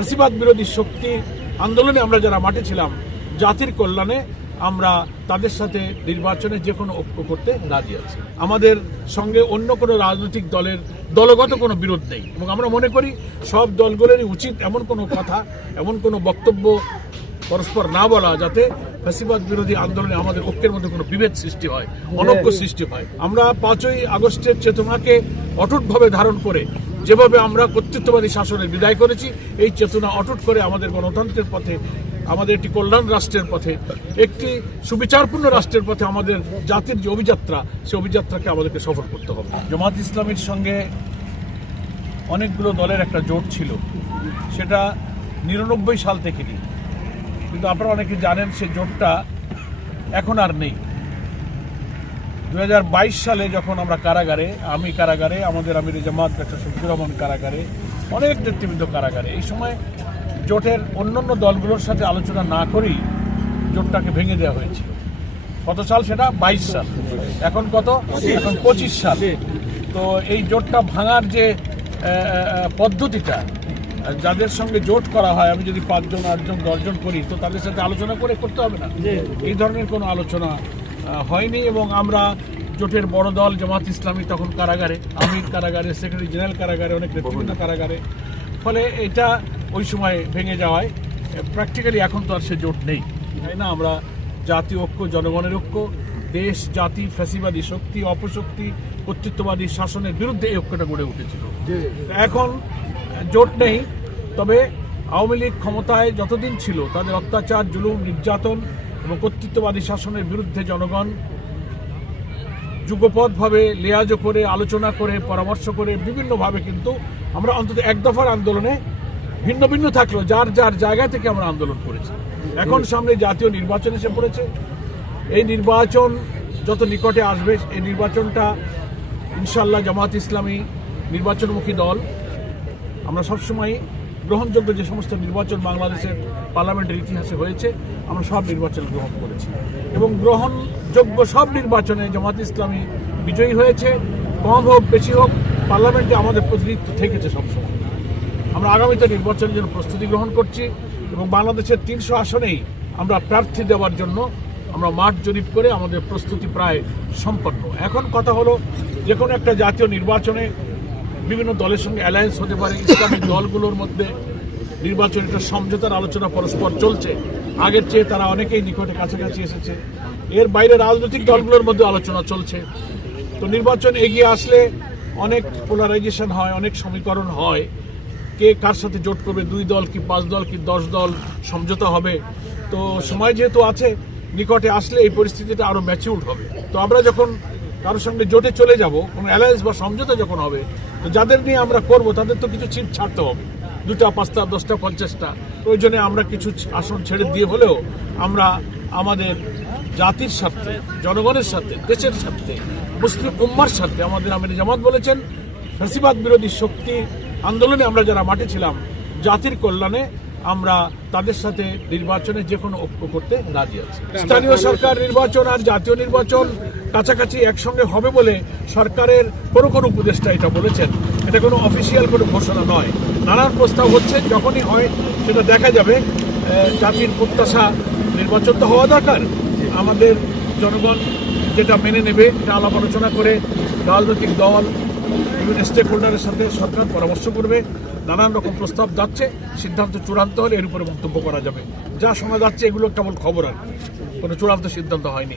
ফ্যাসিবাদ বিরোধী শক্তি আন্দোলনে আমরা যারা মাঠে ছিলাম জাতির কল্যাণে আমরা তাদের সাথে নির্বাচনে যে কোনো ঐক্য করতে রাজি আছি আমাদের সঙ্গে অন্য কোনো রাজনৈতিক দলের দলগত কোনো বিরোধ নেই এবং আমরা মনে করি সব দলগুলোরই উচিত এমন কোনো কথা এমন কোনো বক্তব্য পরস্পর না বলা যাতে ফ্যাসিবাদ বিরোধী আন্দোলনে আমাদের ঐক্যের মধ্যে কোনো বিভেদ সৃষ্টি হয়। অনৈক্য সৃষ্টি হয়। আমরা পাঁচই আগস্টের চেতনাকে অটুটভাবে ধারণ করে যেভাবে আমরা কর্তৃত্ববাদী শাসনের বিদায় করেছি, এই চেতনা অটুট করে আমাদের গণতন্ত্রের পথে, আমাদের একটি কল্যাণ রাষ্ট্রের পথে, একটি সুবিচারপূর্ণ রাষ্ট্রের পথে আমাদের জাতির যে অভিযাত্রা, সে অভিযাত্রাকে আমাদেরকে সফল করতে হবে। জামাত ইসলামের সঙ্গে অনেকগুলো দলের একটা জোট ছিল। সেটা নিরানব্বই সাল থেকে নিয়ে। কিন্তু আপনারা অনেকে জানেন, সে জোটটা এখন আর নেই। দু হাজার বাইশ সালে যখন আমরা কারাগারে, আমি কারাগারে, আমাদের আমির জামাত ডাক্তার শফিকুর রহমান কারাগারে, অনেক নেতৃবৃন্দ কারাগারে, এই সময় জোটের অন্যান্য দলগুলোর সাথে আলোচনা না করেই জোটটাকে ভেঙে দেওয়া হয়েছে কত সাল সেটা? বাইশ সাল। এখন কত? এখন পঁচিশ সাল। তো এই জোটটা ভাঙার যে পদ্ধতিটা, যাদের সঙ্গে জোট করা হয়, আমি যদি পাঁচজন, আটজন, দশজন করি, তো তাদের সাথে আলোচনা করে করতে হবে না? এই ধরনের কোনো আলোচনা হয়নি এবং আমরা জোটের বড় দল জামাত ইসলামী তখন কারাগারে আমির কারাগারে সেক্রেটারি জেনারেল কারাগারে অনেক নেতৃবৃন্দ কারাগারে। ফলে এটা ওই সময় ভেঙে যাওয়ায় প্র্যাকটিক্যালি এখন তো আর সে জোট নেই। তাই না? আমরা জাতি ঐক্য জনগণের ঐক্য দেশ জাতি ফ্যাসিবাদী শক্তি অপশক্তি কর্তৃত্ববাদী শাসনের বিরুদ্ধে এই ঐক্যটা গড়ে উঠেছিল। এখন জোট নেই তবে আওয়ামী লীগ ক্ষমতায় যতদিন ছিল তাদের অত্যাচার জুলুম নির্যাতন এবং কর্তৃত্ববাদী শাসনের বিরুদ্ধে জনগণ যুগপথভাবে লেয়াজো করে, আলোচনা করে, পরামর্শ করে বিভিন্নভাবে কিন্তু আমরা অন্তত এক দফার আন্দোলনে ভিন্ন ভিন্ন থাকলেও যার যার জায়গা থেকে আমরা আন্দোলন করেছি। এখন সামনে জাতীয় নির্বাচন এসে পড়েছে। এই নির্বাচন যত নিকটে আসবে, এই নির্বাচনটা ইনশাল্লাহ জামাত ইসলামী নির্বাচনমুখী দল। আমরা সবসময় গ্রহণযোগ্য যে সমস্ত নির্বাচন বাংলাদেশের পার্লামেন্টের ইতিহাসে হয়েছে, আমরা সব নির্বাচন গ্রহণ করেছি। এবং গ্রহণযোগ্য সব নির্বাচনে জামাত ইসলামী বিজয়ী হয়েছে। কম হোক, বেশি হোক, পার্লামেন্টে আমাদের প্রতিনিধিত্ব থেকেছে সবসময়। আমরা আগামীতে নির্বাচনের জন্য প্রস্তুতি গ্রহণ করছি এবং বাংলাদেশের তিনশো আসনেই আমরা প্রার্থী দেওয়ার জন্য আমরা মাঠ জরিপ করে আমাদের প্রস্তুতি প্রায় সম্পন্ন। এখন কথা হলো, যে কোনো একটা জাতীয় নির্বাচনে বিভিন্ন দলের সঙ্গে অ্যালায়েন্স হতে পারে ইসলামিক দলগুলোর মধ্যে নির্বাচন একটা সমঝোতার আলোচনা পরস্পর চলছে। আগের চেয়ে তারা অনেকেই নিকটে কাছাকাছি এসেছে। এর বাইরে রাজনৈতিক দলগুলোর মধ্যে আলোচনা চলছে। তো নির্বাচন এগিয়ে আসলে অনেক পোলারাইজেশন হয়, অনেক সমীকরণ হয়। কে কার সাথে জোট করবে, দুই দল কি পাঁচ দল কি দশ দল, সমঝোতা হবে। তো সময় যেহেতু আছে, নিকটে আসলে এই পরিস্থিতিটা আরও ম্যাচিউর হবে। তো আমরা যখন কারোর সঙ্গে জোটে চলে যাব, কোনো অ্যালায়েন্স বা সমঝোতা যখন হবে তো যাদের নিয়ে আমরা করব তাদের তো কিছু সিট ছাড়তে হবে। দুটা পাঁচটা দশটা পঞ্চাশটা। প্রয়োজনে আমরা কিছু আসন ছেড়ে দিয়ে হলেও আমরা আমাদের জাতির স্বার্থে জনগণের সাথে দেশের স্বার্থে মুসলিম উম্মার স্বার্থে আমাদের আমির জামাত বলেছেন ফ্যাসিবাদ বিরোধী শক্তি আন্দোলনে আমরা যারা মাঠে ছিলাম জাতির কল্যাণে আমরা তাদের সাথে নির্বাচনে যে কোনো ঐক্য করতে রাজি আছি। স্থানীয় সরকার নির্বাচন আর জাতীয় নির্বাচন কাছাকাছি একসঙ্গে হবে বলে সরকারের কোনো কোনো উপদেষ্টা এটা বলেছেন। এটা কোনো অফিসিয়াল কোনো ঘোষণা নয়। নানান প্রস্তাব হচ্ছে, যখনই হয় সেটা দেখা যাবে। জাতির প্রত্যাশা নির্বাচন তো হওয়া দরকার। আমাদের জনগণ যেটা মেনে নেবে, এটা আলাপ আলোচনা করে রাজনৈতিক দল, বিভিন্ন স্টেক হোল্ডারের সাথে সরকার পরামর্শ করবে, নানান রকম প্রস্তাব যাচ্ছে, সিদ্ধান্ত চূড়ান্ত হলে এর উপরে মন্তব্য করা যাবে। যা শোনা যাচ্ছে এগুলো কেবল খবর আর। কোনো চূড়ান্ত সিদ্ধান্ত হয়নি।